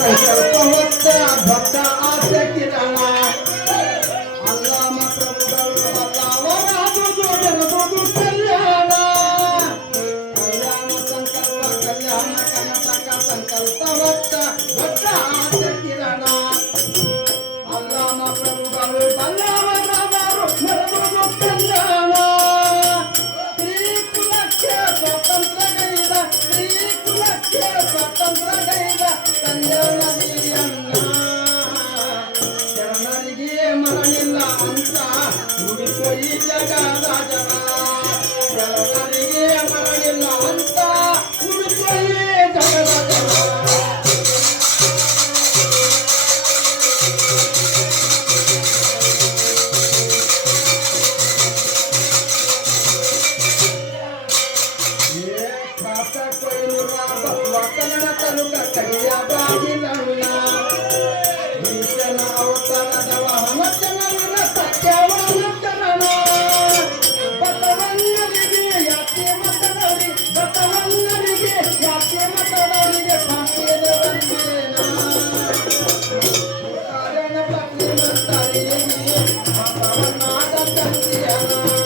ಸಂಕಲ್ಪ ಹೊತ್ತ ಭಕ್ತ ಆಸೆ ಕಿರಣ ಅಲ್ಲಾಮ ಪ್ರಭುಗಳು ಅಲ್ಲಾವರಾದುದು ಬೆಳೆದುದು ಕಲ್ಯಾಣ ಕಲ್ಯಾಣ ಸಂಕಲ್ಪ ಕಲ್ಯಾಣ ಕನಸಕ ಸಂಕಲ್ಪ ಹೊತ್ತ ಭಕ್ತ ಆಸೆ ಕಿರಣ ಅಲ್ಲಾಮ ಪ್ರಭುಗಳು ಅಲ್ಲಾವರಾದರು ಬೆಳೆದುದು ಕಲ್ಯಾಣ ಶ್ರೀ ಕುಲಕ್ಕೆ ಸ್ವತಂತ್ರ ಗೈದ ಶ್ರೀ ಕುಲಕ್ಕೆ ಸ್ವತಂತ್ರ ಗೈದ ಕಲ್ಯಾಣದಿಯನ್ನ ಜನರಿಗೆ ಮರಣಿಲ್ಲ ಅಂತ ನುಡಿಸೋ ಈ ಜಗದ ಜನ ಜನರಿಗೆ ಮರಣಿಲ್ಲ ಅಂತ ನುಡಿಸೋ ಈ ಜಗದ ಜನ ಕನ್ನಡ ತಲುಕ ಕೈಯ ಬಾಗಿಲಲ್ಲ ಈಶನ ಅವತಾರದ ವಾಹನಚನವನ ಸತ್ಯವನ ಬಸವಣ್ಣರಿಗೆ ಯಾಕೆ ಮಾತನಾಡಿ ಬಸವಣ್ಣರಿಗೆ ಯಾಕೆ ಮಾತನಾಡಿಗೆ ಪಾಠದ ಬಂದೇನ ಕಾರಣ ಪತ್ನಿ ಮಂತಾರಿಯಲ್ಲಿ ಬಸವಣ್ಣಾದ ತಂದೆಯನ